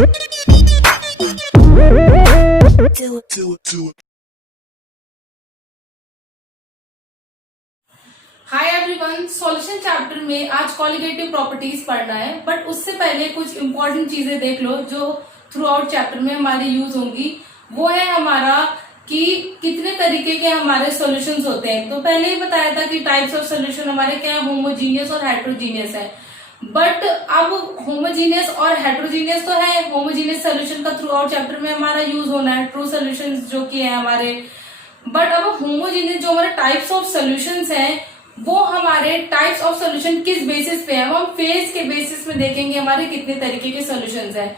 Hi everyone, solution chapter में आज colligative properties पढ़ना है, बट उससे पहले कुछ इंपॉर्टेंट चीजें देख लो जो थ्रू आउट चैप्टर में हमारी यूज होंगी। वो है हमारा कि कितने तरीके के हमारे सॉल्यूशंस होते हैं। तो पहले ही बताया था कि टाइप्स ऑफ सॉल्यूशन हमारे क्या है, होमोजीनियस और हेट्रोजीनियस है। बट अब होमोजीनियस और हेट्रोजीनियस तो है, होमोजीनियस सॉल्यूशन का थ्रू आउट चैप्टर में हमारा यूज होना है, ट्रू सॉल्यूशन जो कि है हमारे। बट अब होमोजीनियस जो हमारे टाइप्स ऑफ सॉल्यूशंस हैं, वो हमारे टाइप्स ऑफ सॉल्यूशन किस बेसिस पे है, हम फेज के बेसिस में देखेंगे हमारे कितने तरीके के सॉल्यूशंस हैं।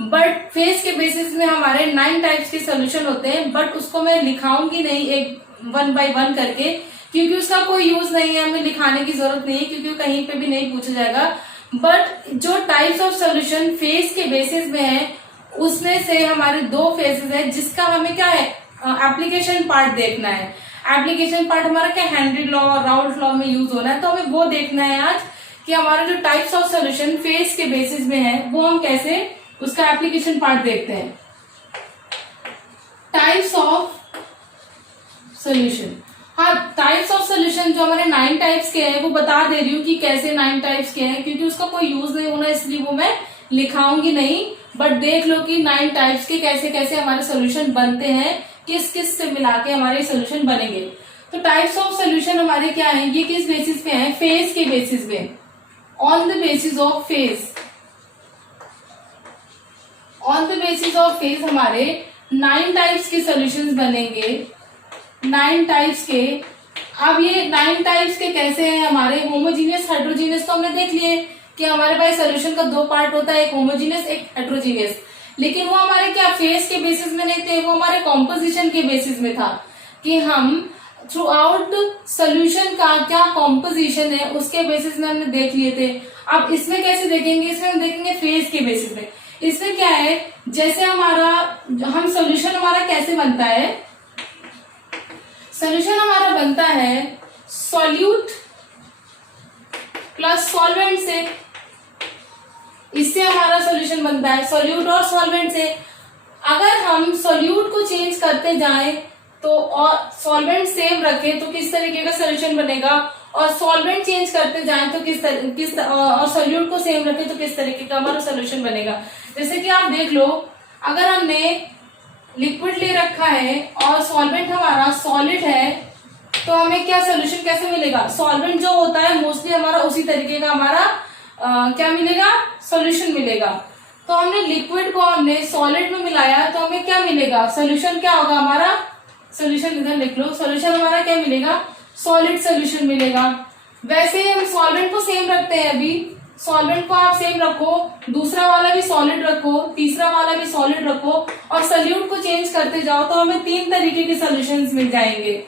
बट फेज के बेसिस में हमारे 9 टाइप्स के सॉल्यूशन होते हैं, बट उसको मैं लिखाऊंगी नहीं एक 1 बाय 1 करके, क्योंकि उसका कोई यूज नहीं है, हमें लिखाने की जरूरत नहीं है, क्योंकि कहीं पे भी नहीं पूछा जाएगा। बट जो टाइप्स ऑफ सॉल्यूशन फेज के बेसिस में है, उसमें से हमारे 2 फेजेस है जिसका हमें क्या है, एप्लीकेशन पार्ट देखना है। एप्लीकेशन पार्ट हमारा क्या, हेनरी लॉ और राउल्ट लॉ में यूज होना है। तो हमें वो देखना है आज कि हमारा जो टाइप्स ऑफ सॉल्यूशन फेज के बेसिस में है, वो हम कैसे उसका एप्लीकेशन पार्ट देखते हैं। टाइप्स ऑफ सॉल्यूशन, हाँ, टाइप्स ऑफ सॉल्यूशन जो हमारे 9 टाइप्स के हैं वो बता दे रही हूँ कि कैसे 9 टाइप्स के हैं, क्योंकि उसका कोई यूज नहीं होना, इसलिए वो मैं लिखाऊंगी नहीं। बट देख लो कि 9 टाइप्स के कैसे कैसे हमारे सॉल्यूशन बनते हैं, किस किस से मिला के हमारे सॉल्यूशन बनेंगे। तो टाइप्स ऑफ सॉल्यूशन हमारे क्या है, ये किस बेसिस पे है, फेज के बेसिस पे, on the basis of phase. On the basis of phase हमारे 9 टाइप्स के सॉल्यूशंस बनेंगे, 9 टाइप्स के। अब ये 9 टाइप्स के कैसे हैं हमारे, होमोजीनियस हेट्रोजीनियस तो हमने देख लिए कि हमारे पास सॉल्यूशन का 2 पार्ट होता है, एक होमोजीनियस एक हेट्रोजीनियस। लेकिन वो हमारे क्या फेज के बेसिस में नहीं थे, वो हमारे कॉम्पोजिशन के बेसिस में था कि हम थ्रू आउट सोल्यूशन का क्या कॉम्पोजिशन है उसके बेसिस में हमने देख लिए थे। अब इसमें कैसे देखेंगे, इसमें हम देखेंगे फेज के बेसिस में। इसमें क्या है, जैसे हम सोल्यूशन हमारा कैसे बनता है, सोल्यूशन हमारा बनता है सॉल्यूट प्लस सॉल्वेंट से, इससे हमारा सॉल्यूशन बनता है सॉल्यूट और सॉल्वेंट से। अगर हम सॉल्यूट को चेंज करते जाएं तो और सॉल्वेंट सेम रखें तो किस तरीके का सॉल्यूशन बनेगा, और सॉल्वेंट चेंज करते जाएं तो और सॉल्यूट को सेम रखें तो किस तरीके का हमारा सॉल्यूशन बनेगा। जैसे कि आप देख लो, अगर हमने लिक्विड ले रखा है और सॉल्वेंट हमारा सॉलिड है, तो हमें क्या सॉल्यूशन कैसे मिलेगा, सॉल्वेंट जो होता है मोस्टली हमारा उसी तरीके का हमारा क्या मिलेगा, सॉल्यूशन मिलेगा। तो हमने लिक्विड को हमने सॉलिड में मिलाया तो हमें क्या मिलेगा, सॉल्यूशन क्या होगा हमारा, सॉल्यूशन इधर लिख लो, सॉल्यूशन हमारा क्या मिलेगा, सॉलिड सॉल्यूशन मिलेगा। वैसे ही हम सॉल्वेंट को सेम रखते हैं, अभी सॉल्वेंट को आप सेम रखो, दूसरा वाला भी सॉलिड रखो, तीसरा वाला भी सॉलिड रखो, और सॉल्यूट को चेंज करते जाओ तो हमें 3 तरीके के सॉल्यूशंस मिल जाएंगे।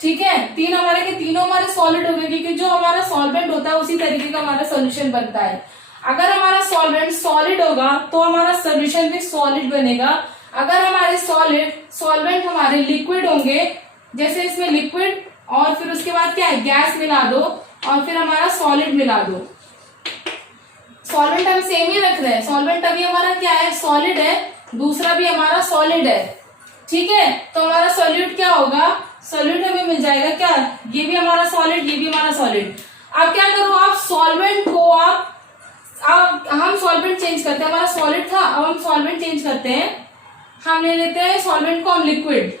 ठीक है, 3 हमारे के तीनों हमारे सॉलिड हो गए, क्योंकि जो हमारा सॉल्वेंट होता है उसी तरीके का हमारा सॉल्यूशन बनता है। अगर हमारा सॉल्वेंट सॉलिड होगा तो हमारा सॉल्यूशन भी सॉलिड बनेगा। अगर हमारे सॉल्वेंट हमारे लिक्विड होंगे, जैसे इसमें लिक्विड और फिर उसके बाद क्या है, गैस मिला दो और फिर हमारा सॉलिड मिला दो। सॉल्वेंट हम सेम ही रख रहे हैं, सॉल्वेंट अभी हमारा क्या है, सॉलिड है, दूसरा भी हमारा सॉलिड है। ठीक है, तो हमारा सॉल्यूट क्या होगा, सॉल्यूट हमें मिल जाएगा क्या, ये भी हमारा सॉलिड, ये भी हमारा सॉलिड। अब क्या करो, आप सॉल्वेंट को हम सॉल्वेंट चेंज करते हैं, हमारा सॉलिड था, अब हम सॉल्वेंट चेंज करते हैं, हम ले लेते हैं सॉल्वेंट को हम लिक्विड,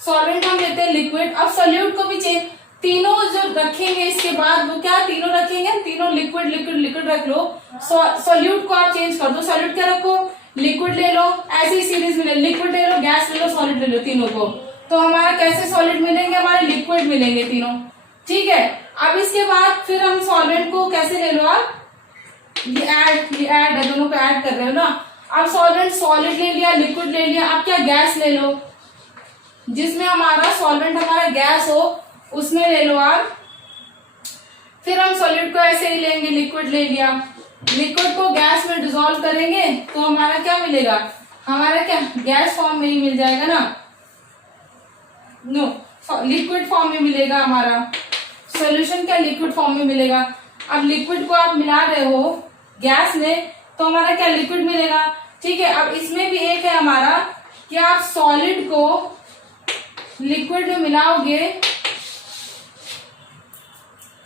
सॉल्वेंट हम लेते हैं लिक्विड। अब सॉल्यूट को भी चेंज, तीनों जो रखेंगे इसके बाद वो क्या, तीनों रखेंगे, तीनों लिक्विड लिक्विड लिक्विड रख लो। सॉल्यूट को आप चेंज कर दो, सॉल्यूट क्या रखो, लिक्विड ले लो, ऐसी सीरीज में लिक्विड ले लो, गैस ले लो, सॉलिड ले लो, तीनों को। तो हमारा कैसे सॉलिड मिलेंगे, हमारे लिक्विड मिलेंगे तीनों। ठीक है, अब इसके बाद फिर हम सॉल्वेंट को कैसे ले लो, आप ये ऐड है, दोनों को ऐड कर रहे हो ना। अब सॉल्वेंट सॉलिड ले लिया, लिक्विड ले लिया, अब क्या गैस ले लो, जिसमें हमारा सॉल्वेंट हमारा गैस हो उसमें ले लो आप। फिर हम सॉलिड को ऐसे ही लेंगे, लिक्विड ले लिया, लिक्विड को गैस में डिसॉल्व करेंगे तो हमारा क्या मिलेगा, हमारा क्या गैस फॉर्म में ही मिल जाएगा ना, नो लिक्विड फॉर्म में मिलेगा हमारा सॉल्यूशन, क्या लिक्विड फॉर्म में मिलेगा। अब लिक्विड को आप मिला रहे हो गैस में तो हमारा क्या लिक्विड मिलेगा, ठीक है। अब इसमें भी एक है हमारा कि आप सॉलिड को लिक्विड में मिलाओगे,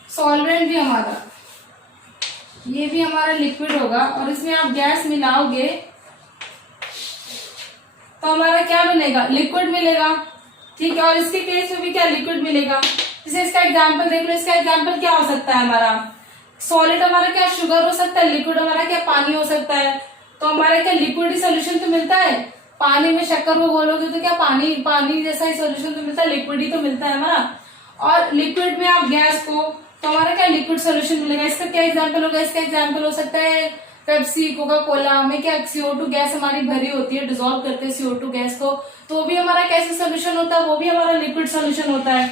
सॉल्वेंट भी हमारा, ये भी हमारा लिक्विड होगा, और इसमें आप गैस मिलाओगे तो हमारा क्या बनेगा, लिक्विड मिलेगा। ठीक है, और इसके केस में भी क्या लिक्विड मिलेगा। जैसे इसका एग्जांपल देख लो, इसका एग्जांपल क्या हो सकता है हमारा, सॉलिड हमारा क्या शुगर हो सकता है, लिक्विड हमारा क्या पानी हो सकता है। तो हमारा क्या लिक्विड ही सोल्यूशन तो मिलता है, पानी में शक्कर को घोलोगे तो क्या पानी पानी जैसा ही सोल्यूशन तो मिलता है, लिक्विड ही तो मिलता है हमारा। और लिक्विड में आप गैस को, तो हमारा क्या लिक्विड सोल्यूशन मिलेगा। इसका क्या एग्जाम्पल होगा, इसका एग्जाम्पल हो सकता है पेप्सी, कोका कोला में क्या CO2 गैस हमारी भरी होती है, डिसॉल्व करते हैं CO2 गैस को, तो वो भी हमारा कैसे सोल्यूशन होता है, वो भी हमारा लिक्विड सोल्यूशन होता है।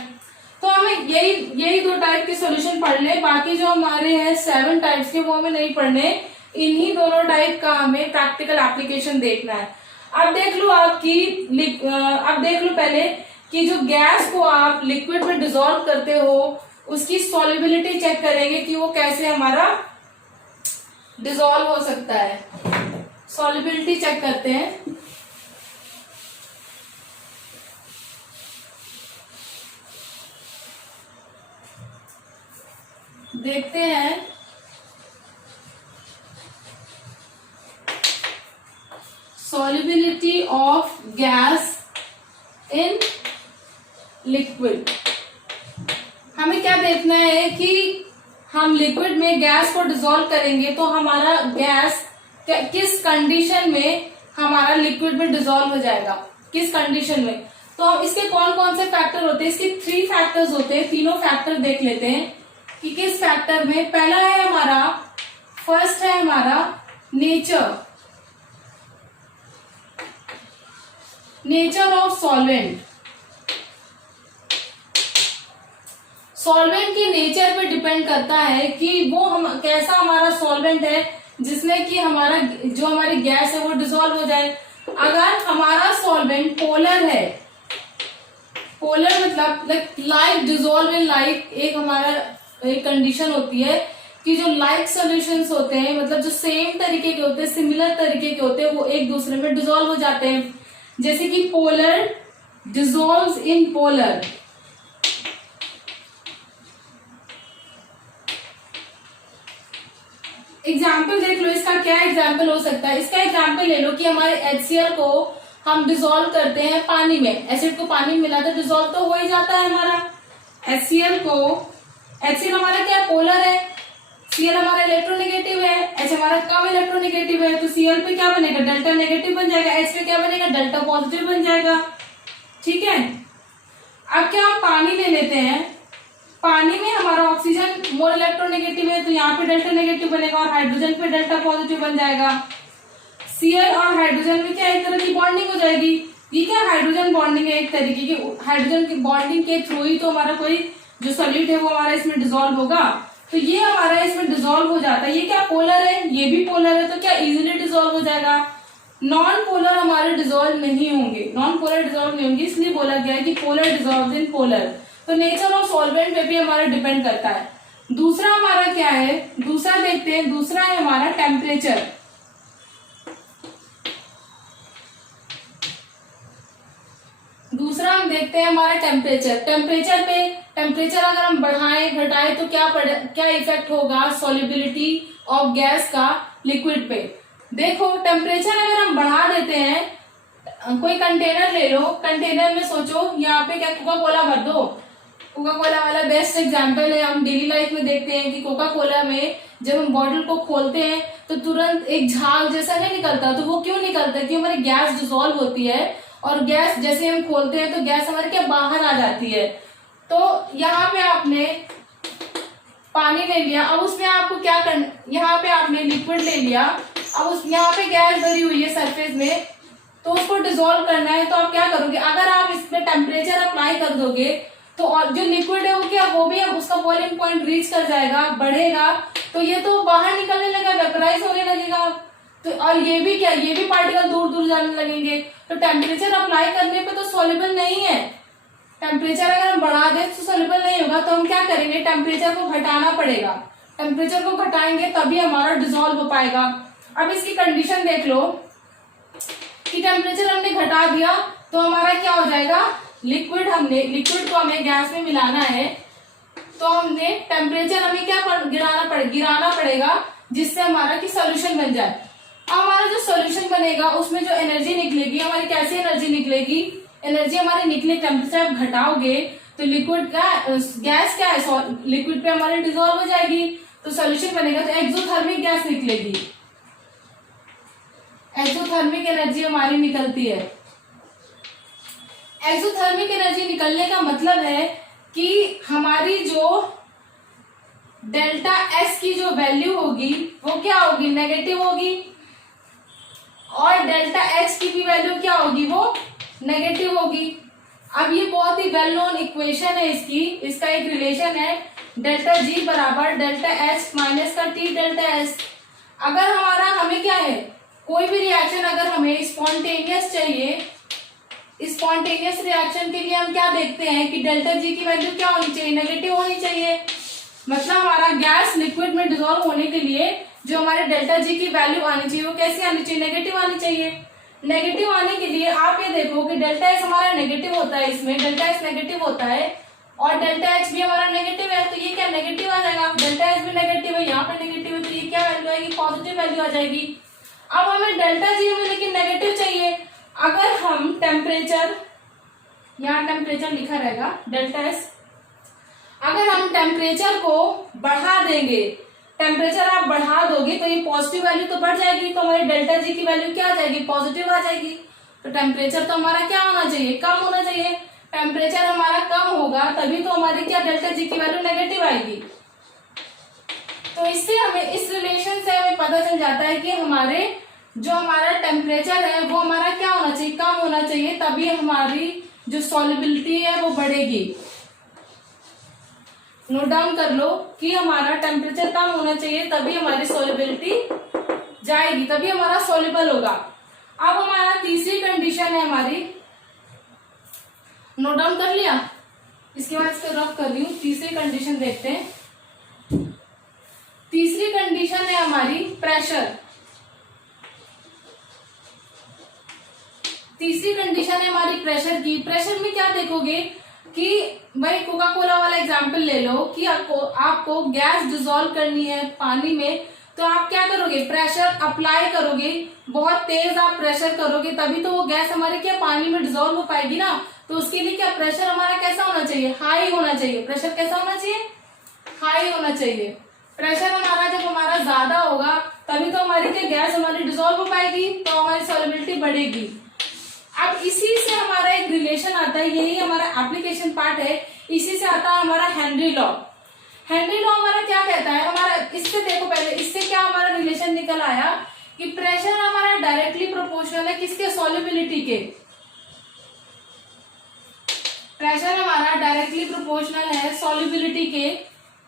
तो हमें यही 2 टाइप के सॉल्यूशन पढ़ ले, बाकी जो हमारे हैं 7 टाइप्स के वो हमें नहीं पढ़ने, इन्हीं दोनों टाइप का हमें प्रैक्टिकल एप्लीकेशन देखना है। अब देख लो अब देख लो पहले कि जो गैस को आप लिक्विड में डिसॉल्व करते हो उसकी सॉल्युबिलिटी चेक करेंगे कि वो कैसे हमारा डिसॉल्व हो सकता है। सॉल्युबिलिटी चेक करते हैं। देखते हैं solubility of gas in liquid। हमें क्या देखना है कि हम लिक्विड में गैस को डिसॉल्व करेंगे तो हमारा गैस किस कंडीशन में हमारा लिक्विड में डिसॉल्व हो जाएगा, किस कंडीशन में। तो हम इसके कौन कौन से फैक्टर होते हैं, इसके 3 फैक्टर्स होते हैं। तीनों फैक्टर देख लेते हैं कि किस फैक्टर में। पहला है हमारा, फर्स्ट है हमारा नेचर ऑफ सॉल्वेंट। सॉल्वेंट के नेचर पे डिपेंड करता है कि वो हम कैसा हमारा सॉल्वेंट है जिसमें कि हमारी गैस है वो डिसॉल्व हो जाए। अगर हमारा सॉल्वेंट पोलर है, पोलर मतलब लाइक डिसॉल्व इन लाइक, एक हमारा एक कंडीशन होती है कि जो लाइक सॉल्यूशंस होते हैं, मतलब जो सेम तरीके के होते हैं, सिमिलर तरीके के होते हैं, वो एक दूसरे में डिसॉल्व हो जाते हैं। जैसे कि polar dissolves in polar. Example देख लो, इसका क्या एग्जाम्पल हो सकता है। इसका एग्जाम्पल ले लो कि हमारे HCl को हम डिसॉल्व करते हैं पानी में, एसिड को पानी में मिलाते डिसॉल्व तो हो ही जाता है हमारा। HCl हमारा क्या पोलर है, Cl हमारा इलेक्ट्रोनेगेटिव है, H हमारा कम इलेक्ट्रोनेगेटिव है, तो Cl पे क्या बनेगा, डेल्टा नेगेटिव बन जाएगा, H पे क्या बनेगा, डेल्टा पॉजिटिव बन जाएगा। ठीक है, अब क्या हम पानी ले लेते हैं, पानी में हमारा ऑक्सीजन मोर इलेक्ट्रोनेगेटिव है तो यहाँ पे डेल्टा नेगेटिव बनेगा और हाइड्रोजन पे डेल्टा पॉजिटिव बन जाएगा। Cl और हाइड्रोजन में क्या एक तरह की बॉन्डिंग हो जाएगी। ये क्या हाइड्रोजन बॉन्डिंग है, एक तरीके की हाइड्रोजन की बॉन्डिंग के थ्रू ही तो हमारा कोई जो सॉल्यूट है वो हमारा इसमें डिसॉल्व होगा। तो ये हमारा इसमें डिसॉल्व हो जाता है। ये क्या पोलर है, ये भी पोलर है, तो क्या इजीली डिसॉल्व हो जाएगा। नॉन पोलर हमारे डिसॉल्व नहीं होंगे, नॉन पोलर डिसॉल्व नहीं होंगे, इसलिए बोला गया है कि पोलर डिसॉल्व इन पोलर। तो नेचर ऑफ सॉल्वेंट पे भी हमारा डिपेंड करता है। दूसरा हमारा क्या है, दूसरा देखते हैं, दूसरा है हमारा टेम्परेचर। दूसरा हम देखते हैं हमारा टेम्परेचर। टेम्परेचर अगर हम बढ़ाएं घटाएं तो क्या इफेक्ट होगा सॉल्युबिलिटी ऑफ गैस का लिक्विड पे। देखो टेम्परेचर अगर हम बढ़ा देते हैं, कोई कंटेनर ले लो, कंटेनर में सोचो यहाँ पे क्या कोका कोला भर दो। कोका कोला वाला बेस्ट एग्जांपल है, हम डेली लाइफ में देखते हैं कि कोका कोला में जब हम बॉटल को खोलते हैं तो तुरंत एक झाग जैसा नहीं निकलता। तो वो क्यों निकलता है, क्योंकि हमारी गैस डिसॉल्व होती है और गैस जैसे हम खोलते हैं तो गैस हमारी क्या बाहर आ जाती है। तो यहाँ पे आपने पानी ले लिया, अब उसमें आपको क्या करना, यहाँ पे आपने लिक्विड ले लिया, अब यहाँ पे गैस भरी हुई है सरफेस में, तो उसको डिसॉल्व करना है। तो आप क्या करोगे, अगर आप इसमें टेम्परेचर अप्लाई कर दोगे तो और जो लिक्विड है वो क्या, वो भी उसका बॉइलिंग पॉइंट रीच कर जाएगा, बढ़ेगा, तो ये तो बाहर निकलने लगा, वेपराइज होने लगेगा। तो और ये भी क्या, ये भी पार्टिकल दूर दूर जाने लगेंगे। तो टेम्परेचर अप्लाई करने पे तो सॉल्युबल नहीं है। टेम्परेचर अगर हम बढ़ा दें तो सॉल्युबल नहीं होगा। तो हम क्या करेंगे, टेम्परेचर को घटाना पड़ेगा। टेम्परेचर को घटाएंगे तभी हमारा डिसॉल्व हो पाएगा। अब इसकी कंडीशन देख लो, कि टेम्परेचर हमने घटा दिया तो हमारा क्या हो जाएगा, लिक्विड को हमें गैस में मिलाना है, तो हमने टेम्परेचर हमें क्या गिराना पड़ेगा जिससे हमारा कि सॉल्यूशन बन जाए। अब हमारा जो सॉल्यूशन बनेगा उसमें जो एनर्जी निकलेगी हमारी, कैसी एनर्जी निकलेगी, एनर्जी हमारी निकले, टेम्परेचर आप घटाओगे तो लिक्विड का गैस क्या है, लिक्विड पे हमारी डिजोल्व हो जाएगी, तो सॉल्यूशन बनेगा, तो एक्सोथर्मिक गैस निकलेगी, एक्सोथर्मिक एनर्जी हमारी निकलती है। एक्सोथर्मिक एनर्जी निकलने का मतलब है कि हमारी जो डेल्टा एस की जो वैल्यू होगी वो क्या होगी, नेगेटिव होगी, और डेल्टा एच की भी वैल्यू क्या होगी, वो नेगेटिव होगी। अब ये बहुत ही वेल नोन इक्वेशन है इसका एक रिलेशन है, डेल्टा जी बराबर डेल्टा एच माइनस का टी डेल्टा एस। अगर हमें क्या है, कोई भी रिएक्शन अगर हमें स्पॉन्टेनियस चाहिए, स्पॉन्टेनियस रिएक्शन के लिए हम क्या देखते हैं कि डेल्टा जी की वैल्यू क्या होनी चाहिए, नेगेटिव होनी चाहिए। मतलब हमारा गैस लिक्विड में डिसॉल्व होने के लिए जो हमारे डेल्टा जी की वैल्यू आनी चाहिए वो कैसी आनी चाहिए, नेगेटिव आनी चाहिए। नेगेटिव आने के लिए आप ये देखो कि डेल्टा एस हमारा नेगेटिव होता है, इसमें डेल्टा एस नेगेटिव होता है और डेल्टा एच भी हमारा नेगेटिव है, तो ये क्या नेगेटिव आ जाएगा, डेल्टा एस भी नेगेटिव है, यहाँ पे नेगेटिव है, तो ये क्या वैल्यू आएगी, पॉजिटिव वैल्यू आ जाएगी। अब हमें डेल्टा जी में लेकिन नेगेटिव चाहिए। अगर हम टेम्परेचर, यहाँ टेम्परेचर लिखा रहेगा डेल्टा एस, अगर हम टेम्परेचर को बढ़ा देंगे, टेम्परेचर आप बढ़ा दोगे तो ये पॉजिटिव वैल्यू तो बढ़ जाएगी, तो हमारी डेल्टा जी की वैल्यू क्या आ जाएगी, पॉजिटिव आ जाएगी। तो टेम्परेचर तो हमारा क्या होना चाहिए, कम होना चाहिए। टेम्परेचर हमारा कम होगा तभी तो हमारी क्या डेल्टा जी की वैल्यू नेगेटिव आएगी। तो इससे हमें, इस रिलेशन से हमें पता चल जाता है कि हमारा टेम्परेचर है वो हमारा क्या होना चाहिए, कम होना चाहिए, तभी हमारी जो सॉल्युबिलिटी है वो बढ़ेगी। नोट डाउन कर लो कि हमारा टेम्परेचर कम होना चाहिए तभी हमारी सॉल्युबिलिटी जाएगी, तभी हमारा सॉल्युबल होगा। अब हमारा तीसरी कंडीशन है हमारी, नोट डाउन कर लिया, इसके बाद इसको रफ कर रही हूं। तीसरी कंडीशन देखते हैं। तीसरी कंडीशन है हमारी प्रेशर। तीसरी कंडीशन है हमारी प्रेशर की। प्रेशर में क्या देखोगे कि भाई कोका कोला वाला एग्जांपल ले लो कि आपको गैस डिसॉल्व करनी है पानी में, तो आप क्या करोगे, प्रेशर अप्लाई करोगे, बहुत तेज आप प्रेशर करोगे तभी तो वो गैस हमारे क्या पानी में डिसॉल्व हो पाएगी ना। तो उसके लिए क्या प्रेशर हमारा कैसा होना चाहिए, हाई होना चाहिए। प्रेशर कैसा होना चाहिए, हाई होना चाहिए। प्रेशर हमारा जब हमारा ज्यादा होगा तभी तो हमारी क्या गैस हमारी डिसॉल्व हो पाएगी, तो हमारी सॉल्युबिलिटी बढ़ेगी। अब इसी से हमारा एक रिलेशन आता है, यही हमारा एप्लीकेशन पार्ट है, इसी से आता है हमारा हेनरी लॉ। हेनरी लॉ हमारा क्या कहता है, हमारा इससे देखो पहले, इससे क्या हमारा रिलेशन निकल आया कि प्रेशर हमारा डायरेक्टली प्रोपोर्शनल है किसके, सॉल्युबिलिटी के। प्रेशर हमारा डायरेक्टली प्रोपोर्शनल है सॉल्युबिलिटी के,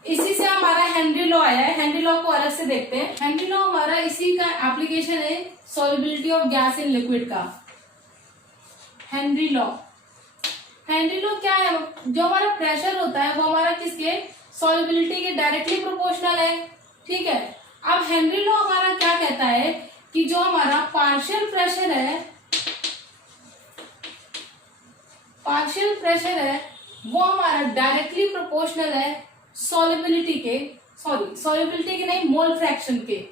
इसी से हमारा हेनरी लॉ आया है। हेनरी लॉ को अलग से देखते हैं। हेनरी लॉ हमारा इसी का एप्लीकेशन है solubility of gas in liquid का। हेनरी लॉ, हेनरी लॉ क्या है, जो हमारा प्रेशर होता है वो हमारा किसके, सॉल्युबिलिटी के डायरेक्टली प्रोपोर्शनल है, ठीक है। अब हेनरी लॉ हमारा क्या कहता है कि जो हमारा पार्शियल प्रेशर है, पार्शियल प्रेशर है वो हमारा डायरेक्टली प्रोपोर्शनल है सॉल्युबिलिटी के, सॉल्युबिलिटी के नहीं, मोल फ्रैक्शन के।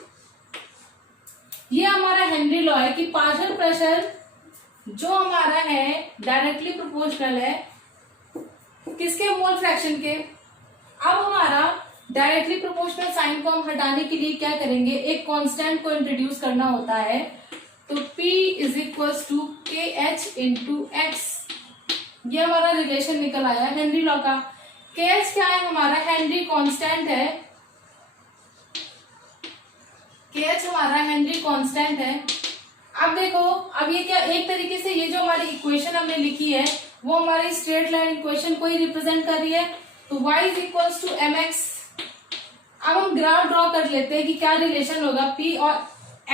ये हमारा हेनरी लॉ है कि पार्शियल प्रेशर जो हमारा है डायरेक्टली प्रोपोर्शनल है किसके, मोल फ्रैक्शन के। अब हमारा डायरेक्टली प्रोपोर्शनल साइन को हम हटाने के लिए क्या करेंगे, एक कांस्टेंट को इंट्रोड्यूस करना होता है। तो P is equal to KH into x, ये हमारा रिलेशन निकल आया हेनरी लॉ का। KH क्या है, हमारा हेनरी कांस्टेंट है, KH हमारा हेनरी कांस्टेंट है। अब देखो, अब ये क्या, एक तरीके से ये जो हमारी इक्वेशन हमने लिखी है वो हमारी स्ट्रेट लाइन इक्वेशन को ही रिप्रेजेंट कर रही है। तो y is equal to mx। अब हम ग्राफ ड्रॉ कर लेते हैं कि क्या रिलेशन होगा P और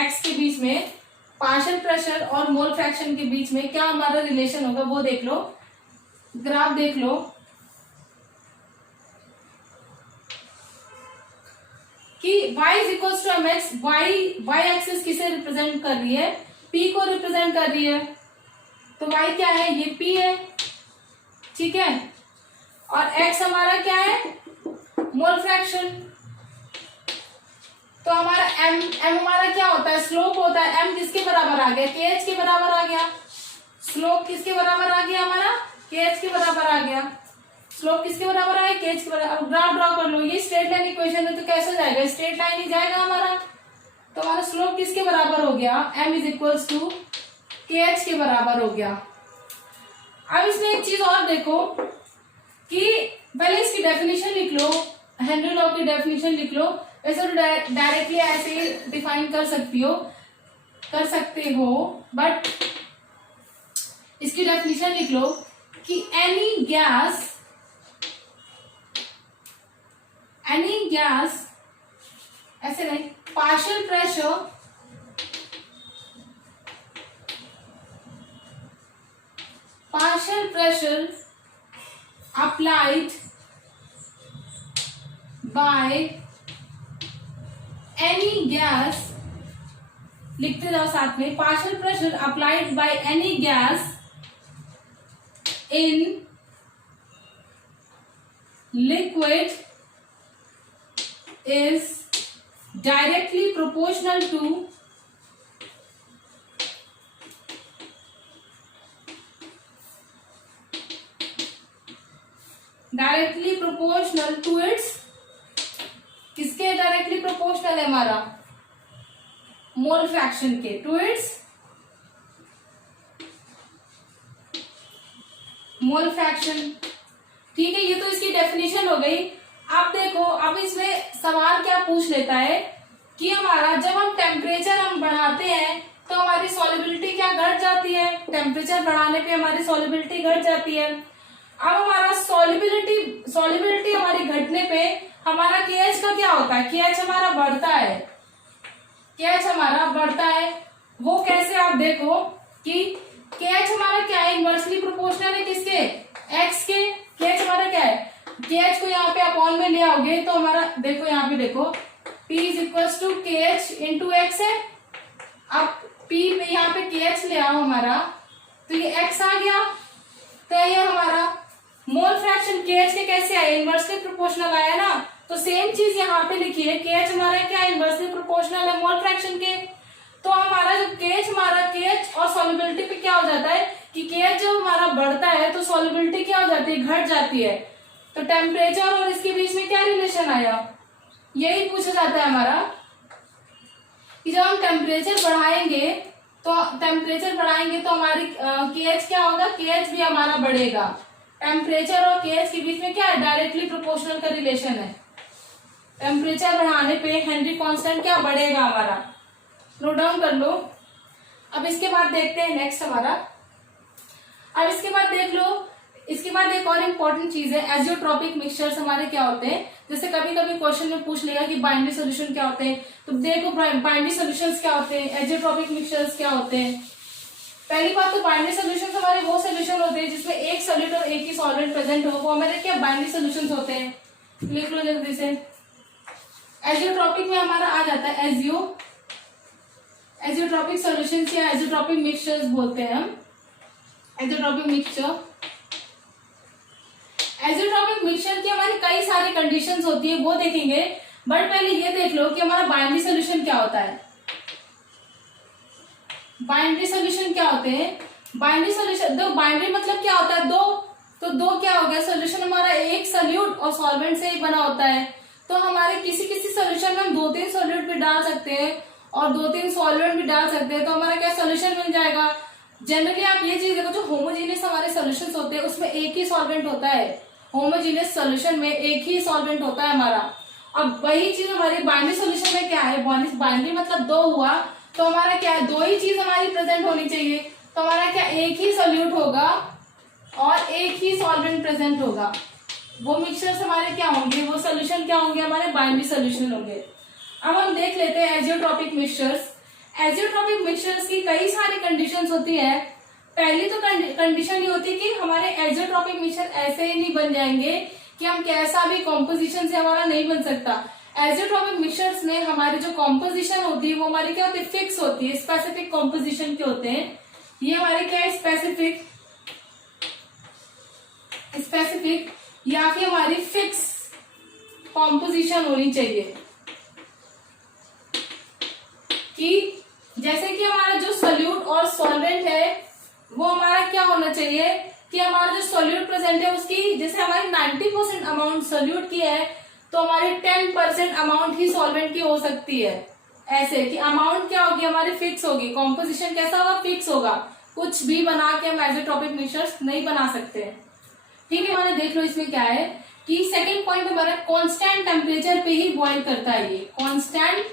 x के बीच में, पार्शियल प्रेशर और मोल फ्रैक्शन के बीच में क्या हमारा रिलेशन होगा, वो देख लो, ग्राफ देख लो कि y is equal to mx। y axis किसे रिप्रेजेंट कर रही है, P को रिप्रेजेंट कर रही है, तो y क्या है, ये P है, ठीक है। और x हमारा क्या है, मोल फ्रैक्शन। तो हमारा m हमारा क्या होता है, स्लोप होता है। m किसके बराबर आ गया, kh के बराबर आ गया। स्लोप किसके बराबर आ गया हमारा, kh के बराबर आ गया। स्लोप किसके बराबर आया, kh के बराबर। अब ग्राफ ड्रॉ कर लो, ये स्ट्रेट लाइन इक्वेशन है तो कैसे जाएगा, स्ट्रेट लाइन ही जाएगा हमारा। तो हमारा स्लोप किसके बराबर हो गया, m is equals to kh के बराबर हो गया। अब इसमें एक चीज और देखो कि पहले इसकी डेफिनेशन लिख लो, हेनरी लॉ की डेफिनेशन लिख लो। वैसे तो डायरेक्टली ऐसे ही डिफाइन कर सकते हो, बट इसकी डेफिनेशन लिख लो कि एनी गैस ऐसे नहीं, partial pressure applied by any gas, लिखते जाओ साथ में, partial pressure applied by any gas in liquid is directly proportional to its, किसके डायरेक्टली प्रोपोर्शनल है हमारा, मोल फ्रैक्शन के, टू इट्स मोल फ्रैक्शन। ठीक है, ये तो इसकी डेफिनेशन हो गई। अब देखो, अब इसमें सवाल क्या पूछ लेता है कि हमारा जब हम टेम्परेचर बढ़ाते हैं तो हमारी सॉल्युबिलिटी क्या घट जाती है, टेम्परेचर बढ़ाने पे हमारी सॉल्युबिलिटी घट जाती है। अब हमारा सॉल्युबिलिटी हमारी घटने पे हमारा KH का क्या होता है, KH हमारा बढ़ता है, KH हमारा बढ़ता है। वो कैसे, आप देखो कि KH हमारा क्या है, इनवर्सली प्रोपोर्शनल है किसके, X के। KH हमारा क्या है, KH को यहाँ पे अपॉन में ले आओगे तो हमारा देखो, यहाँ पे देखो P is equal to KH into X है। अब P में यहाँ पे KH ले आओ हमारा, तो ये X आ गया। तो ये हमारा मोल फ्रैक्शन KH के कैसे आए, इनवर्सली प्रोपोर्शनल आया ना। तो सेम चीज यहाँ पे लिखिए, KH हमारा क्या है, इनवर्सली प्रोपोर्शनल है मोल फ्रैक्शन के। तो हमारा जो KH और सॉल्युबिलिटी पे क्या हो जाता है कि KH जब हमारा बढ़ता है तो सॉल्युबिलिटी क्या हो जाती है, घट जाती है। तो टेम्परेचर और इसके बीच में क्या रिलेशन आया, यही पूछा जाता है हमारा कि जब हम टेम्परेचर बढ़ाएंगे तो हमारी KH क्या होगा, KH भी हमारा बढ़ेगा। टेम्परेचर और KH के बीच में क्या है, डायरेक्टली प्रोपोर्शनल का रिलेशन है। टेम्परेचर बढ़ाने पे हेनरी कांस्टेंट क्या बढ़ेगा हमारा, नोट डाउन कर लो। अब इसके बाद देखते हैं नेक्स्ट हमारा। अब इसके बाद देख लो, इसके बाद एक और इम्पोर्टेंट चीज है, एजियोट्रॉपिक मिक्सचर्स हमारे क्या होते हैं। जैसे कभी कभी क्वेश्चन में पूछ लेगा कि बाइनरी सॉल्यूशन क्या होते हैं, तो देखो बाइनरी सॉल्यूशंस क्या होते हैं, एजियोट्रॉपिक मिक्सचर्स क्या होते हैं। पहली बात तो बाइनरी सॉल्यूशंस हमारे वो सॉल्यूशन होते हैं जिसमें एक सॉलिड और एक ही सॉल्वेंट प्रेजेंट हो, वो हमारे क्या बाइनरी सॉल्यूशंस होते हैं। लिख लो जल्दी से। एजियोट्रॉपिक में हमारा आ जाता है एजियोट्रॉपिक सॉल्यूशंस या एजियोट्रॉपिक मिक्सचर्स बोलते हैं हम। एजियोट्रॉपिक मिक्सचर की हमारी कई सारी कंडीशंस होती है, वो देखेंगे। बट पहले ये देख लो कि हमारा बाइनरी सॉल्यूशन क्या होता है। बाइनरी सॉल्यूशन क्या होते हैं, बाइनरी सॉल्यूशन, दो बाइनरी मतलब क्या होता है, दो। तो दो क्या हो गया, सॉल्यूशन हमारा एक सॉल्यूट और सॉल्वेंट से ही बना होता है। तो हमारे किसी सॉल्यूशन में हम 2-3 सॉल्यूट भी डाल सकते हैं और 2-3 सॉल्वेंट भी डाल सकते हैं, तो हमारा क्या सॉल्यूशन मिल जाएगा। जनरली आप ये चीज देखो, जो होमोजीनियस हमारे सॉल्यूशंस होते हैं उसमें एक ही सॉल्वेंट होता है। होमोजीनियस सॉल्यूशन में एक ही सॉल्वेंट होता है हमारा। अब वही चीज हमारी बाइनरी सॉल्यूशन में क्या है, बाइनरी मतलब दो हुआ, तो हमारा क्या है, दो ही चीज हमारी प्रेजेंट होनी चाहिए। तो हमारा क्या, एक ही सॉल्यूट होगा और एक ही सॉल्वेंट प्रेजेंट होगा। वो मिक्सचर्स हमारे क्या होंगे, वो सॉल्यूशन क्या होंगे, हमारे बाइनरी सॉल्यूशन होंगे। अब हम देख लेते हैं एजियोट्रॉपिक मिक्सचर्स। एजियोट्रॉपिक मिक्सचर्स की कई सारी कंडीशंस होती है। पहली तो कंडीशन ये होती है कि हमारे एजियोट्रॉपिक मिक्सचर ऐसे ही नहीं बन जाएंगे कि हम कैसा भी कॉम्पोजिशन से हमारा नहीं बन सकता। एजियोट्रॉपिक मिक्सचर्स में हमारी जो कॉम्पोजिशन होती है वो हमारी क्या होती है, फिक्स होती है, स्पेसिफिक कॉम्पोजिशन के होते हैं। ये हमारी क्या है, स्पेसिफिक या फिर हमारी फिक्स कॉम्पोजिशन होनी चाहिए। कि जैसे कि हमारा जो सोल्यूट और सॉल्वेंट है वो हमारा क्या होना चाहिए कि हमारा जो सोल्यूट प्रेजेंट है उसकी जैसे हमारी 90% अमाउंट सोल्यूट की है तो हमारी 10% अमाउंट ही सॉल्वेंट की हो सकती है। ऐसे कि अमाउंट क्या होगी हमारी फिक्स होगी, कॉम्पोजिशन कैसा होगा, फिक्स होगा। कुछ भी बना के हम एजियोट्रॉपिक मिक्सचर्स नहीं बना सकते। ठीक है, हमारा देख लो इसमें क्या है कि सेकेंड पॉइंट हमारा कांस्टेंट टेम्परेचर पे ही बॉयल करता है। ये constant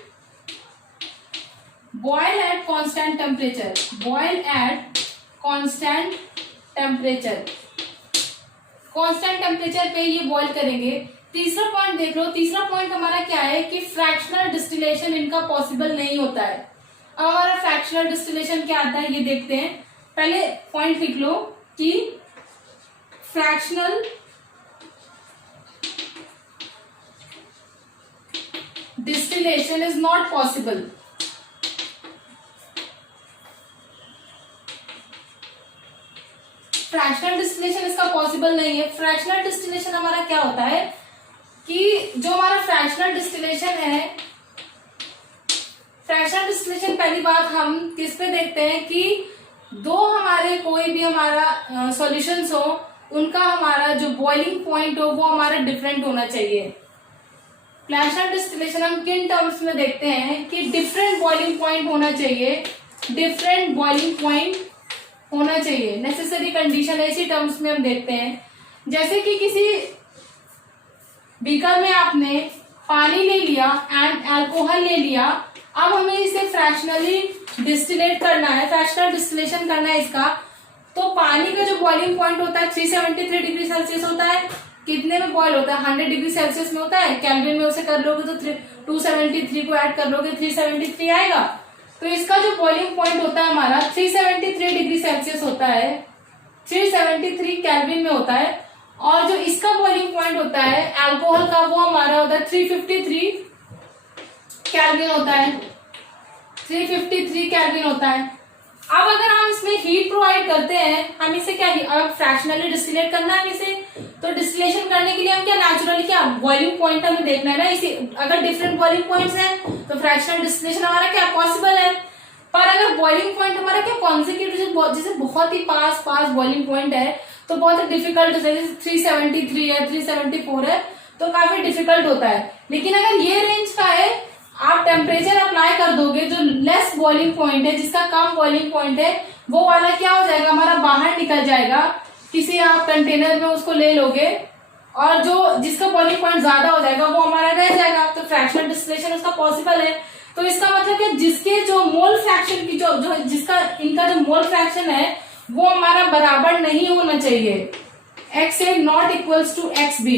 boil at constant temperature, boil at constant temperature, constant temperature पे ये बॉयल करेंगे। तीसरा पॉइंट देख लो, तीसरा पॉइंट हमारा क्या है कि फ्रैक्शनल डिस्टिलेशन इनका पॉसिबल नहीं होता है। अब हमारा फ्रैक्शनल डिस्टिलेशन क्या आता है ये देखते हैं। पहले पॉइंट लिख लो कि fractional distillation is not possible. Fractional distillation इसका पॉसिबल नहीं है। फ्रैक्शनल डिस्टिलेशन हमारा क्या होता है कि जो हमारा फ्रैक्शनल डिस्टिलेशन है, फ्रैक्शनल डिस्टिलेशन पहली बात हम किस पे देखते हैं कि दो हमारे कोई भी हमारा सॉल्यूशंस हो उनका हमारा जो बॉइलिंग पॉइंट हो वो हमारा डिफरेंट होना चाहिए। फ्रैक्शनल डिस्टिलेशन हम किन टर्म्स में देखते हैं कि डिफरेंट बॉइलिंग पॉइंट होना चाहिए, डिफरेंट बॉइलिंग पॉइंट होना चाहिए, नेसेसरी कंडीशन ऐसी टर्म्स में हम देखते हैं। जैसे कि किसी बीकर में आपने पानी ले लिया एंड अल्कोहल ले लिया, अब हमें इसे फ्रैक्शनली डिस्टिलेट करना है, फ्रैक्शनल डिस्टिलेशन करना है इसका, तो पानी का जो बॉइलिंग पॉइंट होता है 373 डिग्री सेल्सियस होता है। कितने में बॉयल होता है, 100 डिग्री सेल्सियस में होता है। केल्विन में उसे कर लोगे तो 273 को ऐड कर लोगे 373 आएगा। तो इसका जो बॉइलिंग पॉइंट होता है हमारा 373 डिग्री सेल्सियस होता है, 373 केल्विन में होता है। और जो इसका बॉइलिंग पॉइंट होता है अल्कोहल का वो हमारा होता है 353 केल्विन होता है, 353 केल्विन होता है। अब अगर हम इसमें हीट प्रोवाइड करते हैं, हम इसे क्या अब फ्रैक्शनली डिस्टिलेट करना है इसे, तो डिस्टिलेशन करने के लिए हम क्या नेचुरली क्या बॉइलिंग पॉइंट हमें देखना है ना। इसी अगर डिफरेंट बॉइलिंग पॉइंट्स हैं तो फ्रैक्शनल डिस्टिलेशन हमारा क्या पॉसिबल है। पर अगर बॉइलिंग पॉइंट हमारा क्या कॉन्जिक्यूटिव जैसे बहुत ही पास बॉइलिंग पॉइंट है तो बहुत ही डिफिकल्ट होता है। जैसे 373 है, 374 है तो काफी डिफिकल्ट होता है। लेकिन अगर ये रेंज का है, आप टेम्परेचर अप्लाई कर दोगे, जो लेस बॉइलिंग पॉइंट है, जिसका कम बॉइलिंग पॉइंट है, वो वाला क्या हो जाएगा हमारा बाहर निकल जाएगा। किसी आप कंटेनर में उसको ले लोगे और जो जिसका बॉइलिंग पॉइंट ज्यादा हो जाएगा वो हमारा रह जाएगा। तो फ्रैक्शनल डिस्टिलेशन उसका पॉसिबल है। तो इसका मतलब कि जिसके जो मोल फ्रैक्शन की जो जिसका इनका जो मोल फ्रैक्शन है वो हमारा बराबर नहीं होना चाहिए। X a not equals to x b.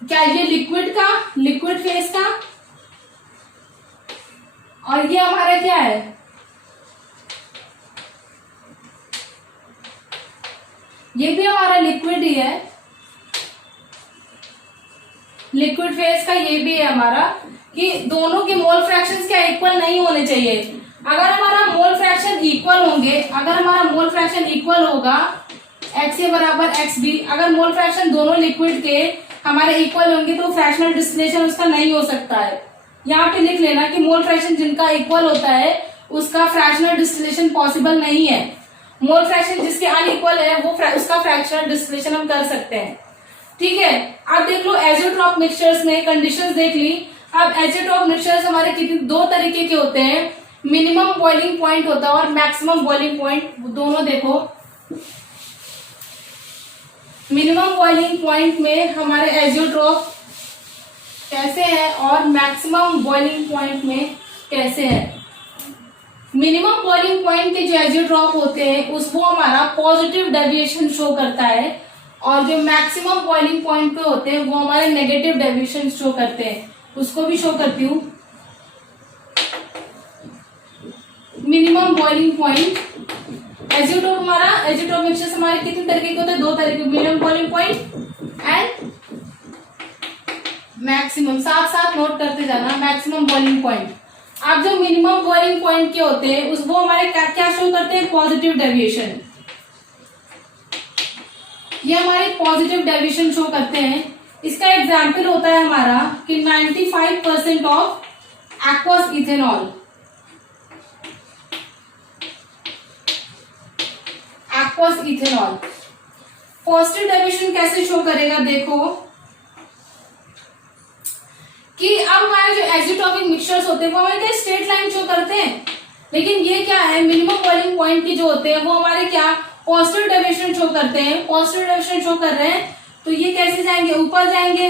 क्या ये लिक्विड फेज का, और ये हमारा क्या है, ये भी हमारा लिक्विड ही है, लिक्विड फेज का ये भी है हमारा, कि दोनों के मोल फ्रैक्शंस क्या इक्वल नहीं होने चाहिए। अगर हमारा मोल फ्रैक्शन इक्वल होंगे, अगर हमारा मोल फ्रैक्शन इक्वल होगा एक्स ए बराबर एक्स बी, अगर मोल फ्रैक्शन दोनों लिक्विड के हमारे इक्वल होंगे तो फ्रैक्शनल डिस्टिलेशन उसका नहीं हो सकता है। यहाँ पे लिख लेना कि मोल फ्रैक्शन जिनका इक्वल होता है उसका फ्रैक्शनल डिस्टिलेशन पॉसिबल नहीं है। मोल फ्रैक्शन जिसके अनइक्वल है वो उसका फ्रैक्शनल डिस्टिलेशन हम कर सकते हैं। ठीक है, अब देख लो एजियोट्रॉप मिक्सचर्स में कंडीशंस देख ली। अब एजियोट्रॉप मिक्सचर्स हमारे कितने दो तरीके के होते हैं, मिनिमम बॉइलिंग पॉइंट होता है और मैक्सिमम बॉइलिंग पॉइंट, दोनों देखो। मिनिमम बॉइलिंग पॉइंट में हमारे एजियोट्रॉप कैसे है और मैक्सिमम बॉइलिंग पॉइंट में कैसे है। मिनिमम बॉइलिंग पॉइंट के जो एजियोट्रॉप होते हैं उसको हमारा पॉजिटिव डेविएशन शो करता है, और जो मैक्सिमम बॉइलिंग पॉइंट पे होते हैं वो हमारे नेगेटिव डेविएशन शो करते हैं। उसको भी शो करती हूँ। मिनिमम बॉइलिंग पॉइंट एजियोट्रॉप हमारा, एजियोट्रॉप मिक्सचर्स हमारे कितने तरीके के होते हैं, दो तरीके, minimum boiling point and maximum, साथ साथ नोट करते जाना, मैक्सिमम बॉइलिंग पॉइंट। अब जो मिनिमम बॉइलिंग पॉइंट के होते हैं उस वो हमारे क्या शो करते हैं, पॉजिटिव डेविएशन। ये हमारे पॉजिटिव डेविएशन शो करते हैं। इसका एग्जाम्पल होता है हमारा कि 95% of aqueous ethanol, aqueous ethanol positive deviation कैसे शो करेगा, देखो कि अब हमारे जो एजियोट्रॉपिक मिक्सचर्स होते हैं वो हमारे क्या स्ट्रेट लाइन शो करते हैं, लेकिन ये क्या है, मिनिमम बॉइलिंग पॉइंट की जो होते हैं वो हमारे क्या पॉजिटिव डेविएशन शो करते हैं। पॉजिटिव डेविएशन शो कर रहे हैं तो ये कैसे जाएंगे, ऊपर जाएंगे।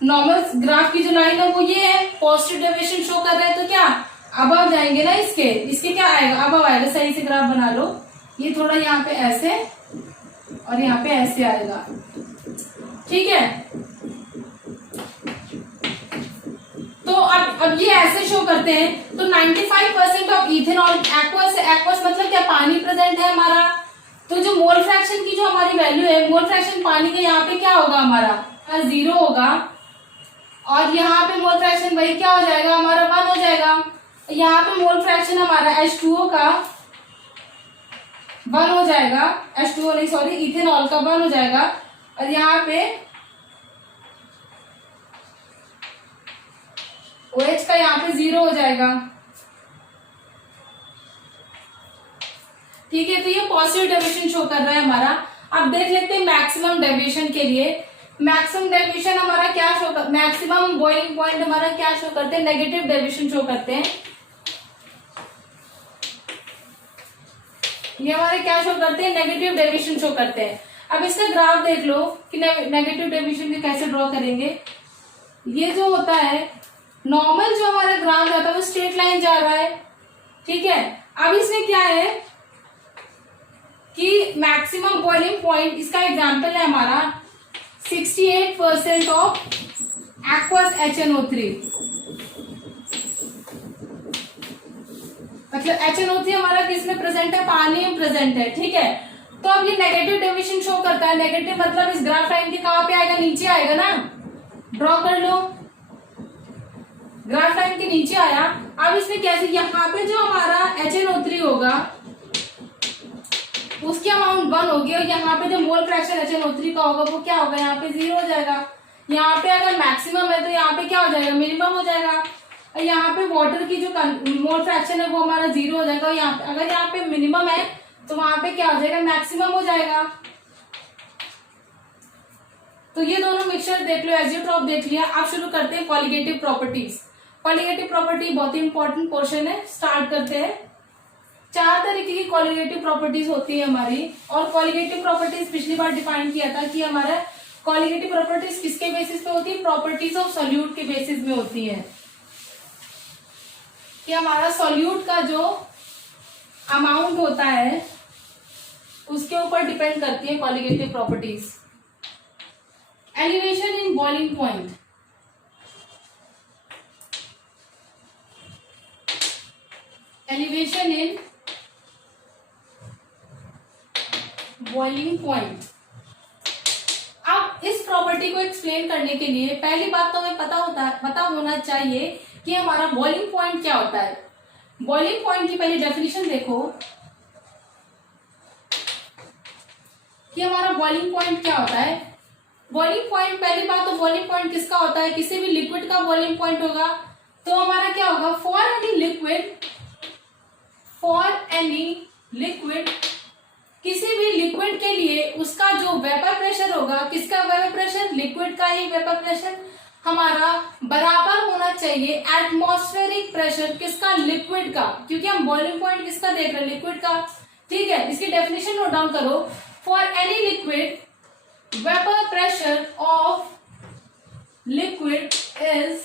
नॉर्मल ग्राफ की जो लाइन है वो ये है, पॉजिटिव डेविएशन शो कर रहे हैं तो क्या अबव जाएंगे ना, इसके क्या आएगा, अबव आएगा। सही से ग्राफ बना लो, ये थोड़ा यहाँ पे ऐसे और यहाँ पे ऐसे आएगा, ठीक है। तो अब ये ऐसे शो करते हैं। तो 95% ऑफ इथेनॉल, एक्वस, एक्वस मतलब क्या, पानी प्रेजेंट है हमारा। तो जो मोल फ्रैक्शन की जो हमारी वैल्यू है, मोल फ्रैक्शन पानी का यहाँ पे क्या होगा हमारा, 0 होगा, और यहाँ पे मोल फ्रैक्शन वही क्या हो जाएगा हमारा, 1 हो जाएगा। यहाँ पे मोल फ्रैक्शन हमारा H2O का 1 हो जाएगा, H2O नहीं सॉरी, इथेनॉल का 1 हो जाएगा, और यहाँ पे OH का यहाँ पे 0 हो जाएगा, ठीक है। तो ये पॉजिटिव डेविएशन शो कर रहा है हमारा। अब देख लेते हैं मैक्सिमम डेविएशन के लिए। मैक्सिमम डेविएशन हमारा क्या शो कर, मैक्सिमम बॉइलिंग पॉइंट हमारा क्या शो करते हैं, नेगेटिव डेविएशन शो करते हैं। ये हमारे क्या शो करते हैं, नेगेटिव डेविएशन शो करते हैं। अब इसका ग्राफ देख लो कि नेगेटिव डेविएशन के कैसे ड्रॉ करेंगे। ये जो होता है नॉर्मल जो हमारा ग्राफ जाता है वो स्ट्रेट लाइन जा रहा है, ठीक है। अब इसमें क्या है कि मैक्सिमम बॉइलिंग पॉइंट, इसका एग्जांपल है हमारा 68% ऑफ एक्वस HNO3, मतलब HNO3 हमारा किसमें प्रेजेंट है, पानी में प्रेजेंट है, ठीक है। तो अब ये नेगेटिव डेविएशन शो करता है। नेगेटिव मतलब इस ग्राफ लाइन के कहां पे आएगा, नीचे आएगा ना, ड्रॉ कर लो, ग्राफ लाइन के नीचे आया। अब इसमें कैसे, यहाँ पे जो हमारा HNO3 होगा उसकी अमाउंट 1 होगी, और यहाँ पे जो मोल फ्रैक्शन HNO3 का होगा वो क्या होगा, यहाँ पे 0 हो जाएगा। यहाँ पे अगर मैक्सिमम है तो यहाँ पे क्या हो जाएगा, मिनिमम हो जाएगा। और यहाँ पे वाटर की जो मोल फ्रैक्शन है वो हमारा 0 हो जाएगा। यहाँ पे अगर यहाँ पे मिनिमम है तो वहां पे क्या हो जाएगा, मैक्सिमम हो जाएगा। तो ये दोनों मिक्सचर देख लो, एजियोट्रॉप देख लिया। अब शुरू करते हैं कॉलिगेटिव प्रॉपर्टीज। कॉलिगेटिव प्रॉपर्टी बहुत ही इंपॉर्टेंट पोर्शन है, स्टार्ट करते हैं। 4 तरीके की कॉलिगेटिव प्रॉपर्टीज होती है हमारी, और कॉलिगेटिव प्रॉपर्टीज पिछली बार डिफाइन किया था कि हमारा कॉलिगेटिव प्रॉपर्टीज किसके बेसिस पे होती है, प्रॉपर्टीज ऑफ सॉल्यूट के बेसिस में होती है, कि हमारा सॉल्यूट का जो अमाउंट होता है उसके ऊपर डिपेंड करती है colligative properties. Elevation in boiling point, elevation in boiling point. अब इस प्रॉपर्टी को एक्सप्लेन करने के लिए पहली बात तो हमें पता होना चाहिए कि हमारा बॉइलिंग पॉइंट क्या होता है। बॉइलिंग पॉइंट की पहली डेफिनेशन देखो कि हमारा बॉइलिंग पॉइंट क्या होता है। बॉइलिंग पॉइंट, पहली बात तो बॉइलिंग पॉइंट किसका होता है, किसी भी लिक्विड का बॉइलिंग पॉइंट होगा। तो हमारा क्या होगा, फॉर एनी लिक्विड, किसी भी लिक्विड के लिए उसका जो वेपर प्रेशर होगा, किसका वेपर प्रेशर, लिक्विड का ही वेपर प्रेशर हमारा बराबर होना चाहिए एटमॉस्फेरिक प्रेशर, किसका, लिक्विड का, क्योंकि हम बॉइलिंग पॉइंट किसका देख रहे हैं, लिक्विड का, ठीक है। इसकी डेफिनेशन नोट डाउन करो। For any liquid, vapour pressure of liquid is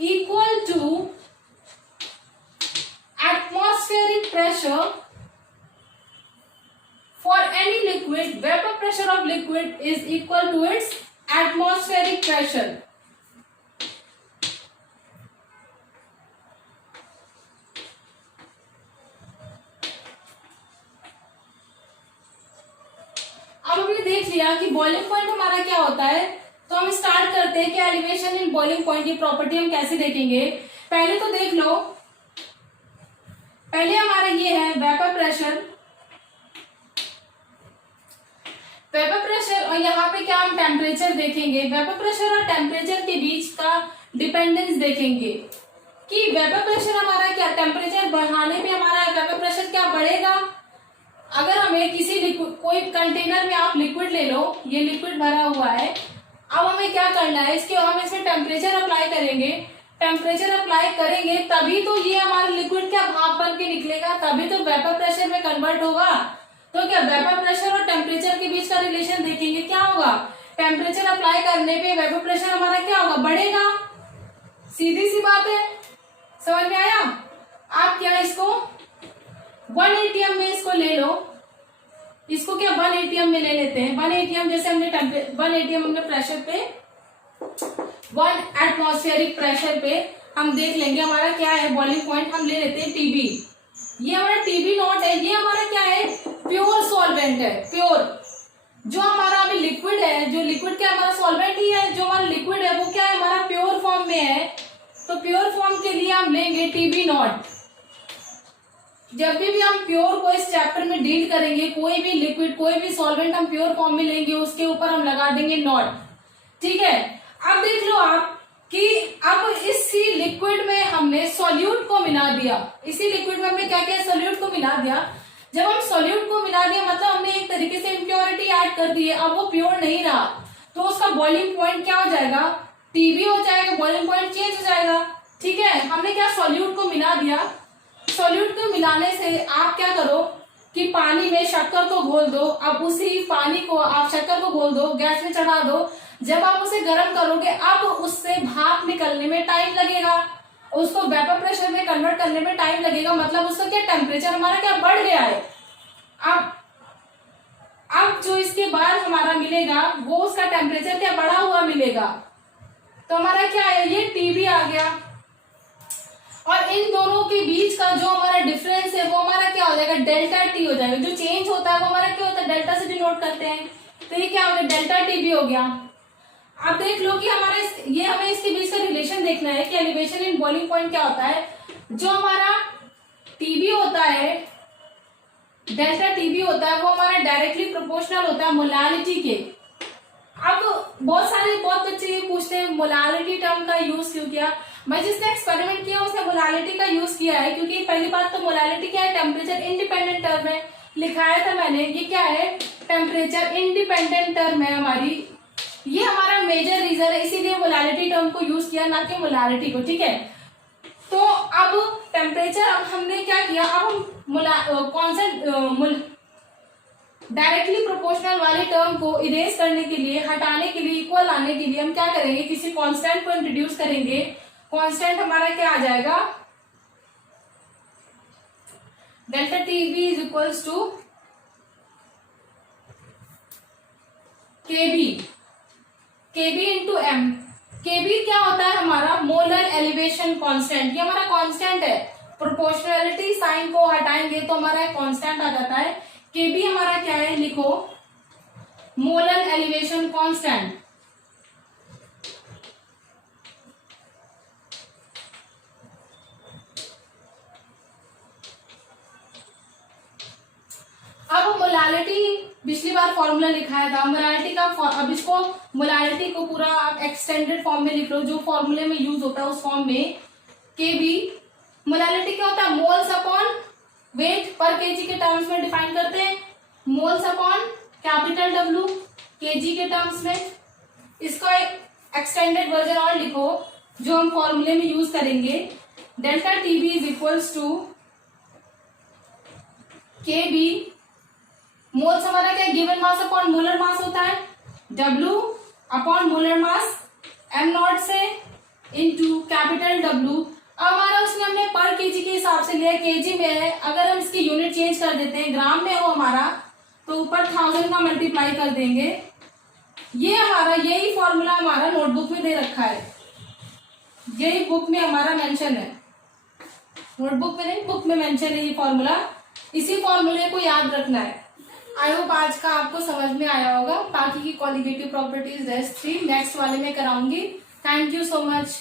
equal to atmospheric pressure. For any liquid, vapor pressure of liquid is equal to its atmospheric pressure. अब हमने देख लिया कि बॉइलिंग पॉइंट हमारा क्या होता है। तो हम स्टार्ट करते हैं कि एलिवेशन इन बॉइलिंग पॉइंट की प्रॉपर्टी हम कैसे देखेंगे। पहले तो देख लो, पहले हमारा ये है वेपर प्रेशर, वेपर प्रेशर, और यहाँ पे क्या हम टेम्परेचर देखेंगे। वेपर प्रेशर और टेम्परेचर के बीच का डिपेंडेंस देखेंगे कि वेपर प्रेशर हमारा क्या, टेम्परेचर बढ़ाने पे हमारा वेपर प्रेशर क्या बढ़ेगा। अगर हमें किसी लिक्विड, कोई कंटेनर में आप लिक्विड ले लो, ये लिक्विड भरा हुआ है, अब हमें क्या करना है, इसके हम इसमें टेम्परेचर अप्लाई करेंगे। टेम्परेचर अप्लाई करेंगे तभी तो ये हमारा लिक्विड क्या भाप बन के निकलेगा, तभी तो वेपर प्रेशर में कन्वर्ट होगा। तो क्या वेपर प्रेशर और टेम्परेचर के बीच का रिलेशन देखेंगे, क्या होगा, टेम्परेचर अप्लाई करने पे वेपर प्रेशर हमारा क्या होगा, बढ़ेगा। सीधी सी बात है, समझ में आया। आप क्या इसको 1 atm में इसको ले लो, इसको क्या 1 atm में ले लेते हैं। 1 atm जैसे हमने 1 atm हमने प्रेशर पे 1 एटमॉस्फेरिक प्रेशर पे हम देख लेंगे हमारा क्या है बॉइलिंग पॉइंट, हम ले लेते हैं TB। ये हमारा TB नॉट है, ये हमारा क्या है, प्योर सॉल्वेंट है, प्योर। जो हमारा अभी लिक्विड है, जो लिक्विड क्या हमारा सॉल्वेंट ही है, जो हमारा लिक्विड है वो क्या है, हमारा प्योर फॉर्म में है। तो प्योर फॉर्म के लिए हम लेंगे TB नॉट। जब भी हम प्योर को इस चैप्टर में डील करेंगे, कोई भी लिक्विड, कोई भी सॉल्वेंट हम प्योर फॉर्म में लेंगे, उसके ऊपर हम लगा देंगे नॉट। ठीक है, अब देख लो आप कि अब इसी लिक्विड में हमने सॉल्यूट को मिला दिया। इसी लिक्विड में हमने क्या किया, सॉल्यूट को मिला दिया। जब हम सॉल्यूट को मिला दिया मतलब हमने एक तरीके से इम्प्योरिटी ऐड कर दी है, अब वो प्योर नहीं रहा, तो उसका बॉइलिंग पॉइंट क्या हो जाएगा, TB हो जाएगा, बॉइलिंग पॉइंट चेंज हो जाएगा। ठीक है, हमने क्या सॉल्यूट को मिला दिया। सॉल्यूट को मिलाने से आप क्या करो कि पानी में शक्कर को घोल दो। अब उसी पानी को आप शक्कर को घोल दो, गैस में चढ़ा दो। जब आप उसे गर्म करोगे, अब उससे भाप निकलने में टाइम लगेगा, उसको वेपर प्रेशर में कन्वर्ट करने में टाइम लगेगा। मतलब उसका क्या टेम्परेचर हमारा क्या बढ़ गया है। अब जो इसके बाद हमारा मिलेगा वो उसका टेम्परेचर क्या बढ़ा हुआ मिलेगा। तो हमारा क्या है, ये TB आ गया। और इन दोनों के बीच का जो हमारा डिफरेंस है वो हमारा क्या हो जाएगा, डेल्टा T हो जाएगा। जो चेंज होता है वो हमारा क्या होता है, डेल्टा से डिनोट करते हैं। तो ये क्या हो गया, डेल्टा TB हो गया। अब देख लो कि हमारा ये हमें इसके बीच का रिलेशन देखना है कि एलिवेशन इन बॉइलिंग पॉइंट क्या होता है। जो हमारा TB होता है, डेल्टा TB होता है, वो हमारा डायरेक्टली प्रोपोर्शनल होता है मोलालिटी के। अब बहुत बच्चे ये पूछते हैं मोलालिटी टर्म का यूज क्यों किया। भाई जिसने एक्सपेरिमेंट किया उसने मोलालिटी का यूज किया है, क्योंकि पहली बात तो मोलालिटी क्या है, टेम्परेचर इंडिपेंडेंट टर्म है। लिखाया था मैंने, ये क्या है, टेम्परेचर इंडिपेंडेंट टर्म है हमारी। ये हमारा मेजर रीजन है, इसीलिए मोलालिटी टर्म को यूज किया, ना कि मोलालिटी को। ठीक है, तो अब टेम्परेचर, अब हमने क्या किया, अब हम डायरेक्टली प्रोपोर्शनल वाले टर्म को इरेज करने के लिए, हटाने के लिए, इक्वल लाने के लिए हम क्या करेंगे, किसी कांस्टेंट को इंट्रोड्यूस करेंगे। कांस्टेंट हमारा क्या आ जाएगा, delta TB is equals to KB into M। KB क्या होता है हमारा, मोलर एलिवेशन कांस्टेंट। ये हमारा कांस्टेंट है, प्रोपोर्शनलिटी साइन को हटाएंगे तो हमारा कांस्टेंट आ जाता है। KB हमारा क्या है, लिखो मोलर एलिवेशन कांस्टेंट। अब मोलालिटी पिछली बार फॉर्मूला लिखाया था, मोलालिटी का अब इसको मोलालिटी को पूरा आप एक्सटेंडेड फॉर्म में लिख लो, जो फॉर्मूले में यूज होता है उस फॉर्म में। KB मोलालिटी क्या होता है, मोल्स अपॉन वेट पर केजी के टर्म्स में डिफाइन करते हैं, moles upon capital W KG के टर्म्स में। इसका एक्सटेंडेड वर्जन और लिखो जो हम फॉर्मूले में यूज करेंगे, delta TB is equals to KB। Moles हमारा क्या, given mass upon molar mass होता है, W upon molar mass M naught से इनटू कैपिटल W। अब हमारा उसमें हमने पर केजी के हिसाब से लिया, केजी में है, अगर हम इसकी यूनिट चेंज कर देते हैं, ग्राम में हो हमारा, तो ऊपर 1000 का मल्टीप्लाई कर देंगे। ये हमारा यही फॉर्मूला हमारा नोटबुक में दे रखा है, यही बुक में हमारा मेंशन है, नोटबुक में नहीं, बुक में मेंशन है ये फॉर्मूला। इसी फॉर्मूले को याद रखना है। आई होप आज का आपको समझ में आया होगा। बाकी की कॉलिगेटिव प्रॉपर्टीज रेस्ट 3 नेक्स्ट वाले में कराऊंगी। Thank you so much.